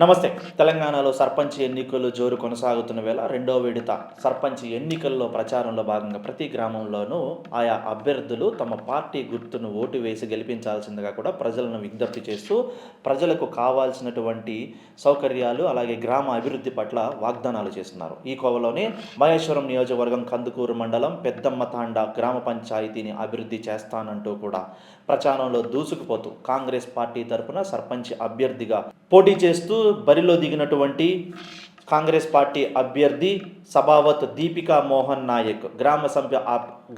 నమస్తే. తెలంగాణలో సర్పంచ్ ఎన్నికలు జోరు కొనసాగుతున్న వేళ రెండో విడత సర్పంచ్ ఎన్నికల్లో ప్రచారంలో భాగంగా ప్రతి గ్రామంలోనూ ఆయా అభ్యర్థులు తమ పార్టీ గుర్తును ఓటు వేసి గెలిపించాల్సిందిగా కూడా ప్రజలను విజ్ఞప్తి చేస్తూ ప్రజలకు కావాల్సినటువంటి సౌకర్యాలు అలాగే గ్రామ అభివృద్ధి పట్ల వాగ్దానాలు చేస్తున్నారు. ఈ కోవలోనే మహేశ్వరం నియోజకవర్గం కందుకూరు మండలం పెద్దమ్మ తాండా గ్రామ పంచాయతీని అభివృద్ధి చేస్తానంటూ కూడా ప్రచారంలో దూసుకుపోతూ కాంగ్రెస్ పార్టీ తరపున సర్పంచ్ అభ్యర్థిగా పోటీ చేస్తూ బరిలో దిగినటువంటి కాంగ్రెస్ పార్టీ అభ్యర్థి సభావత్ దీపికా మోహన్ నాయక్ గ్రామ సభ్య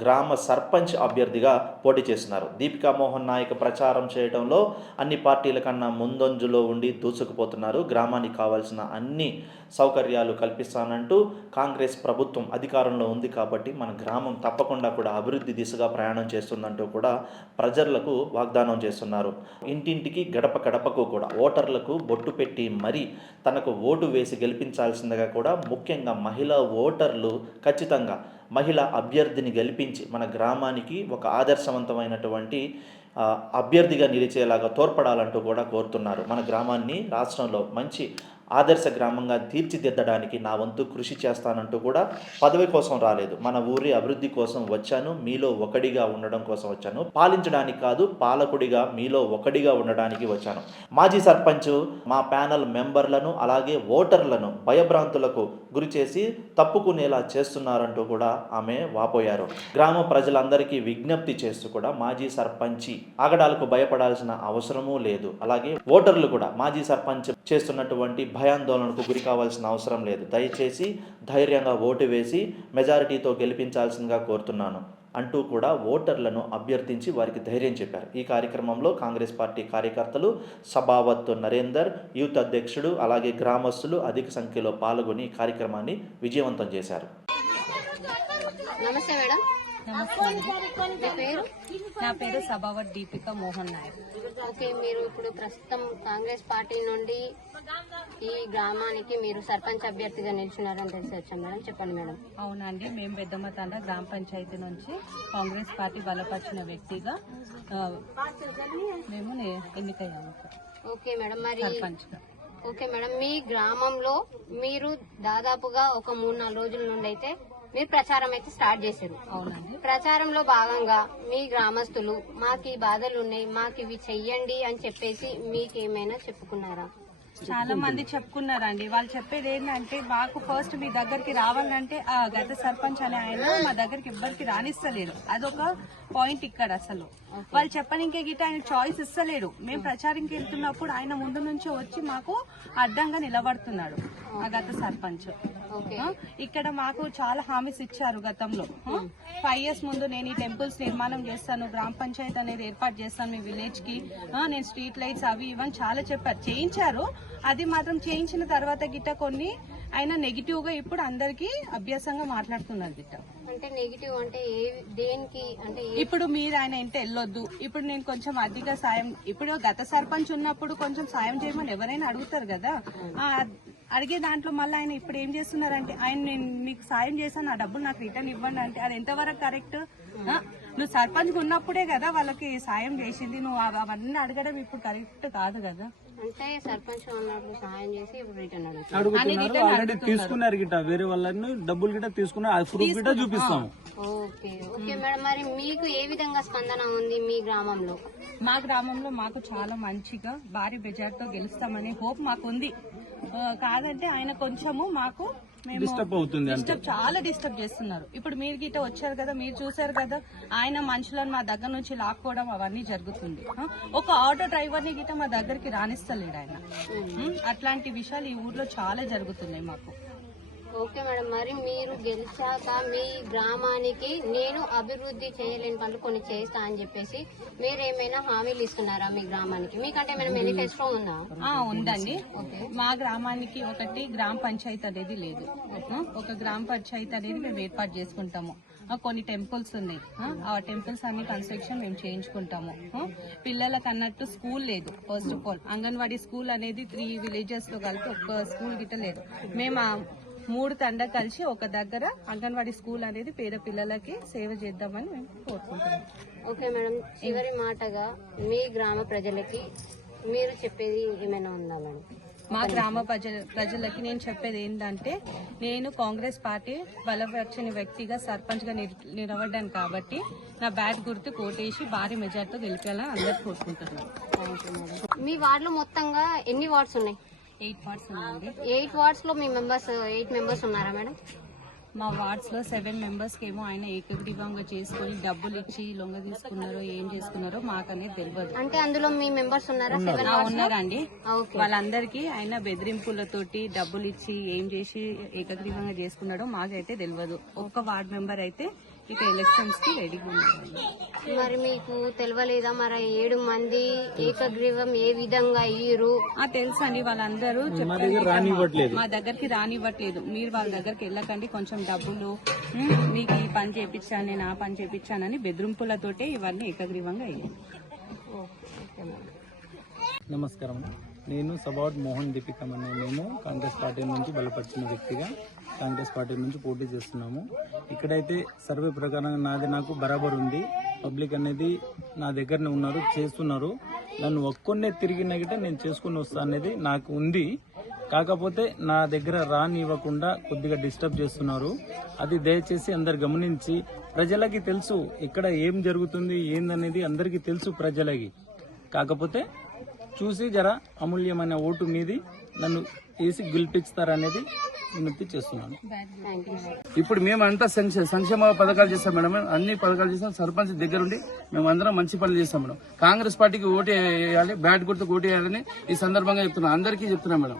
గ్రామ సర్పంచ్ అభ్యర్థిగా పోటీ చేస్తున్నారు. దీపికా మోహన్ నాయక్ ప్రచారం చేయడంలో అన్ని పార్టీల కన్నా ముందంజులో ఉండి దూసుకుపోతున్నారు. గ్రామానికి కావాల్సిన అన్ని సౌకర్యాలు కల్పిస్తానంటూ కాంగ్రెస్ ప్రభుత్వం అధికారంలో ఉంది కాబట్టి మన గ్రామం తప్పకుండా కూడా అభివృద్ధి దిశగా ప్రయాణం చేస్తుందంటూ కూడా ప్రజలకు వాగ్దానం చేస్తున్నారు. ఇంటింటికి గడప గడపకు కూడా ఓటర్లకు బొట్టు పెట్టి మరీ తనకు ఓటు వేసి గెలిపించాల్సిందిగా కూడా ముఖ్యంగా మహిళా ఓటర్లు ఖచ్చితంగా మహిళ అభ్యర్థిని గెలిపించి మన గ్రామానికి ఒక ఆదర్శవంతమైనటువంటి అభ్యర్థిగా నిలిచేలాగా తోడ్పడాలంటూ కూడా కోరుతున్నారు. మన గ్రామాన్ని రాష్ట్రంలో మంచి ఆదర్శ గ్రామంగా తీర్చిదిద్దడానికి నా వంతు కృషి చేస్తానంటూ కూడా పదవి కోసం రాలేదు. మన ఊరి అభివృద్ధి కోసం వచ్చాను. మీలో ఒకడిగా ఉండడం కోసం వచ్చాను. పాలించడానికి కాదు పాలకుడిగా మీలో ఒకడిగా ఉండడానికి వచ్చాను. మాజీ సర్పంచ్ మా ప్యానల్ మెంబర్లను అలాగే ఓటర్లను భయభ్రాంతులకు గురి చేసి తప్పుకునేలా చేస్తున్నారంటూ కూడా ఆమె వాపోయారు. గ్రామ ప్రజలందరికీ విజ్ఞప్తి చేస్తూ కూడా మాజీ సర్పంచి ఆగడాలకు భయపడాల్సిన అవసరమూ లేదు. అలాగే ఓటర్లు కూడా మాజీ సర్పంచ్ చేస్తున్నటువంటి భయాందోళనకు గురి కావాల్సిన అవసరం లేదు. దయచేసి ధైర్యంగా ఓటు వేసి మెజారిటీతో గెలిపించాల్సిందిగా కోరుతున్నాను. అంటూ కూడా ఓటర్లను అభ్యర్థించి వారికి ధైర్యం చెప్పారు. ఈ కార్యక్రమంలో కాంగ్రెస్ పార్టీ కార్యకర్తలు సభావత్ నరేందర్ యూత్ అధ్యక్షుడు అలాగే గ్రామస్తులు అధిక సంఖ్యలో పాల్గొని ఈ కార్యక్రమాన్ని విజయవంతం చేశారు. నమస్తే మేడం. నమస్తే పేరు? నా పేరు సభావత్ దీపిక మోహన్ నాయక్. ఓకే మీరు ఇప్పుడు ప్రస్తుతం కాంగ్రెస్ పార్టీ నుండి ఈ గ్రామానికి మీరు సర్పంచ్ అభ్యర్థిగా నిలిచినారని తెలిసి వచ్చాం మేడం. చెప్పండి మేడం. అవునండి మేము పెద్దమ్మ తండ గ్రామ పంచాయతీ నుంచి కాంగ్రెస్ పార్టీ బలపరిచిన వ్యక్తిగా మేము ఎన్నికయ్యాము ఓకే మేడం మరి ఓకే మేడం మీ గ్రామంలో మీరు దాదాపుగా ఒక మూడు నాలుగు రోజుల నుండి అయితే మీరు ప్రచారం అయితే స్టార్ట్ చేశారు. అవునండి. ప్రచారంలో భాగంగా మీ గ్రామస్తులు మాకు ఈ బాధలు ఉన్నాయి మాకు ఇవి చెయ్యండి అని చెప్పేసి మీకు ఏమైనా చెప్పుకున్నారా? చాలా మంది చెప్పుకున్నారండి. వాళ్ళు చెప్పేది ఏంటంటే మాకు ఫస్ట్ మీ దగ్గరికి రావాలంటే ఆ గత సర్పంచ్ అనే ఆయన మా దగ్గరికి ఎవ్వరికి రానిస్తలేడు అదొక పాయింట్ ఇక్కడ అసలు. వాళ్ళు చెప్పనికే గిట్ట ఆయన చాయిస్ ఇస్తలేడు మేము ప్రచారంకి వెళ్తున్నప్పుడు ఆయన ముందు నుంచి వచ్చి మాకు అడ్డంగా నిలబడుతున్నాడు ఆ గత సర్పంచ్. ఇక్కడ మాకు చాలా హామీస్ ఇచ్చారు గతంలో. ఫైవ్ ఇయర్స్ ముందు నేను ఈ టెంపుల్స్ నిర్మాణం చేస్తాను గ్రామ పంచాయతీ అనేది ఏర్పాటు చేస్తాను మీ విలేజ్కి. నేను స్ట్రీట్ లైట్స్ అవి ఇవని చాలా చెప్పారు. చేయించారు. అది మాత్రం చేయించిన తర్వాత గిట్ట కొన్ని ఆయన నెగిటివ్గా ఇప్పుడు అందరికి అభ్యాసంగా మాట్లాడుతున్నారు గిట్ట. అంటే నెగిటివ్ అంటే దేనికి అంటే ఇప్పుడు మీరు ఆయన ఇంట వెళ్ళొద్దు. ఇప్పుడు నేను కొంచెం అధిక సాయం ఇప్పుడు గత సర్పంచ్ ఉన్నప్పుడు కొంచెం సాయం చేయమని ఎవరైనా అడుగుతారు కదా. అడిగే దాంట్లో మళ్ళీ ఆయన ఇప్పుడు ఏం చేస్తున్నారంటే ఆయన నేను మీకు సాయం చేశాను ఆ డబ్బులు నాకు రిటర్న్ ఇవ్వండి అంటే అది ఎంతవరకు కరెక్ట్? నువ్వు సర్పంచ్ ఉన్నప్పుడే కదా వాళ్ళకి సాయం చేసింది నువ్వు అవన్నీ అడగడం ఇప్పుడు కరెక్ట్ కాదు కదా? అంటే సర్పంచ్ సహాయం చేసి ఇప్పుడు రిటర్న్ అడుగుతున్నారు. ఆల్రెడీ. తీసుకున్నారు గిట్ట వేరే వాళ్ళని డబ్బులు గిట్ట తీసుకున్నారు అది ప్రూఫ్ గిట్ట చూపిస్తాం ఓకే ఓకే మేడం. మరి మీకు ఏ విధంగా స్పందన ఉంది మీ గ్రామంలో? మా గ్రామంలో మాకు చాలా మంచిగా భారీ బెజార్తో గెలుస్తామనే హోప్ మాకు ఉంది కాదంటే ఆయన కొంచెము మాకు డిస్టర్బ్ అవుతుంది డిస్టర్బ్ చాలా డిస్టర్బ్ చేస్తున్నారు. ఇప్పుడు మీరు గిట్ట వచ్చారు కదా మీరు చూసారు కదా ఆయన మనుషులను మా దగ్గర నుంచి లాక్కోవడం అవన్నీ జరుగుతుంది. ఒక ఆటో డ్రైవర్ని గిట్ట మా దగ్గరికి రాణిస్తలేడు ఆయన. అట్లాంటి విషయాలు ఈ ఊర్లో చాలా జరుగుతున్నాయి మాకు. Okay madam. మరి మీరు గెలిచాక మీ గ్రామానికి నేను అభివృద్ధి చేయలేని పనులు కొన్ని చేస్తా అని చెప్పేసి మీరు ఏమైనా హామీలు ఇస్తున్నారా మీ గ్రామానికి? మీకంటే ఏమైనా మేనిఫెస్టో ఉందా? ఉందండి. మా గ్రామానికి ఒకటి గ్రామ పంచాయతీ అనేది లేదు. ఒక గ్రామ పంచాయతీ అనేది మేము ఏర్పాటు చేసుకుంటాము. కొన్ని టెంపుల్స్ ఉన్నాయి. ఆ, టెంపుల్స్ అన్ని కన్స్ట్రక్షన్ మేము చేయించుకుంటాము. పిల్లలకు అన్నట్టు స్కూల్ లేదు first of all. Anganwadi school అనేది త్రీ విలేజెస్లో కలిపి ఒక్క స్కూల్ గిట్ట లేదు. మేము మూడు తండ కలిసి ఒక దగ్గర అంగన్వాడీ స్కూల్ అనేది పేద పిల్లలకి సేవ చేద్దామని మేము కోరుకుంటున్నాం. Okay madam. చివరి మాటగా మీ గ్రామ ప్రజలకి మీరు చెప్పేది ఏమైనా ఉందా మేడం? మా గ్రామ ప్రజ ప్రజలకి నేను చెప్పేది ఏంటంటే నేను కాంగ్రెస్ పార్టీ బలపరిచిన వ్యక్తిగా సర్పంచ్గా నిలబడ్డాను కాబట్టి నా బ్యాట్ గుర్తు కోటేసి భారీ మెజార్టీతో గెలిపేయాలని అందరు కోరుకుంటున్నాను మీ వార్డులో మొత్తంగా ఎన్ని వార్డ్స్ ఉన్నాయి? ఎయిట్ ఎయిట్ వార్డ్స్లో మీ మెంబర్స్ ఎయిట్ మెంబర్స్ ఉన్నారా మేడం మా వార్డ్స్లో సెవెన్ మెంబర్స్కి ఏమో ఆయన ఏకగ్రీవంగా చేసుకొని డబ్బులు ఇచ్చి లొంగ తీసుకున్నారో ఏం చేసుకున్నారో మాకనేది తెలియదు అంటే అందులో మీ మెంబర్స్ ఉన్నారా ఉన్నారండి. ఓకే వాళ్ళందరికీ ఆయన బెదిరింపులతోటి డబ్బులు ఇచ్చి ఏం చేసి ఏకగ్రీవంగా చేసుకున్నాడో మాకైతే తెలియదు ఒక్క వార్డ్ మెంబర్ అయితే ఇక ఎలక్షన్స్కి రెడీగా మరి మీకు తెలియలేదా మరి ఏడు మంది ఏకగ్రీవం ఏ విధంగా అయ్యారు ఆ తెలుసండి వాళ్ళందరూ చెప్పండి మా దగ్గరికి రానివ్వట్లేదు. మీరు వాళ్ళ దగ్గరికి వెళ్ళకండి కొంచెం డబ్బులు మీకు ఈ పని చేపించాను నేను ఆ పని చేపించానని బెదిరింపులతోటే ఇవన్నీ ఏకగ్రీవంగా అయ్యాయి. నమస్కారం నేను సబార్డ్ మోహన్ దీపిక అనే మేము కాంగ్రెస్ పార్టీ నుంచి బలపరిచిన వ్యక్తిగా కాంగ్రెస్ పార్టీ నుంచి పోటీ చేస్తున్నాము. ఇక్కడైతే సర్వే ప్రకారం నాది నాకు బరాబర్ ఉంది. పబ్లిక్ అనేది నా దగ్గరనే ఉన్నారు చేస్తున్నారు. నన్ను ఒక్కొన్నే తిరిగిన గిట్ట నేను చేసుకుని వస్తా అనేది నాకు ఉంది. కాకపోతే నా దగ్గర రానివ్వకుండా కొద్దిగా డిస్టర్బ్ చేస్తున్నారు. అది దయచేసి అందరు గమనించి ప్రజలకి తెలుసు ఇక్కడ ఏం జరుగుతుంది ఏందనేది అందరికీ తెలుసు ప్రజలకి. కాకపోతే చూసి జర అమూల్యమైన ఓటు మీది నన్ను వేసి గెలిపిస్తారనేది వినతి చేస్తున్నాను. ఇప్పుడు మేమంతా సంక్షేమ సంక్ష- సంక్షేమ పథకాలు చేస్తాం మేడం. అన్ని పథకాలు చేస్తాం. సర్పంచ్ దగ్గరుండి మేము అందరం మంచి పనులు చేస్తాం మేడం. కాంగ్రెస్ పార్టీకి ఓటు వేయాలి బ్యాట్ గుర్తుకు ఓటు వేయాలని ఈ సందర్భంగా చెప్తున్నాం. అందరికీ చెప్తున్నాం మేడం.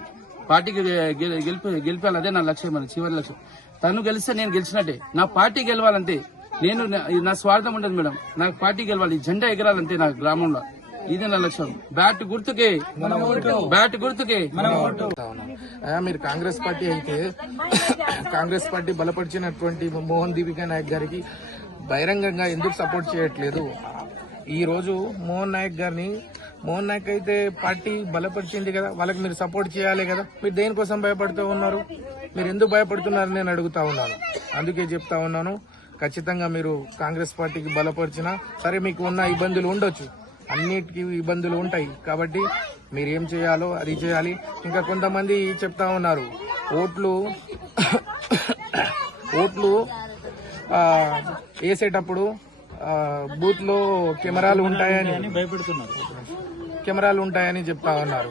పార్టీకి గెలిపి గెలిపాలి. అదే నా లక్ష్యం మేడం. చివరి లక్ష్యం. తను గెలిస్తే నేను గెలిచినట్టే. నా పార్టీ గెలవాలంతే నేను నా- స్వార్థం ఉండదు మేడం. నాకు పార్టీ గెలవాలి. ఈ జెండా ఎగరాలంటే నా గ్రామంలో. ఇది నా లక్ష్యం. బ్యాట్ గుర్తుకే. బ్యాట్ గుర్తుకే. ఆ, మీరు కాంగ్రెస్ పార్టీ అయితే కాంగ్రెస్ పార్టీ బలపరిచినటువంటి మోహన్ దీపికా నాయక్ గారికి బహిరంగంగా ఎందుకు సపోర్ట్ చేయట్లేదు? ఈ రోజు మోహన్ నాయక్ గారిని మోహన్ నాయక్ అయితే పార్టీ బలపరిచింది కదా వాళ్ళకి మీరు సపోర్ట్ చేయాలి కదా. మీరు దేనికోసం భయపడుతూ ఉన్నారు? మీరు ఎందుకు భయపడుతున్నారు నేను అడుగుతా ఉన్నాను. అందుకే చెప్తా ఉన్నాను ఖచ్చితంగా మీరు కాంగ్రెస్ పార్టీకి బలపరిచినా సరే మీకు ఉన్న ఇబ్బందులు ఉండొచ్చు. అన్నిటికీ ఇబ్బందులు ఉంటాయి. కాబట్టి మీరు ఏం చేయాలో అది చేయాలి. ఇంకా కొంతమంది చెప్తా ఉన్నారు. ఓట్లు ఓట్లు వేసేటప్పుడు ఆ, బూత్లో కెమెరాలు ఉంటాయని భయపెడుతున్నారు. కెమెరాలు ఉంటాయని చెప్తా ఉన్నారు.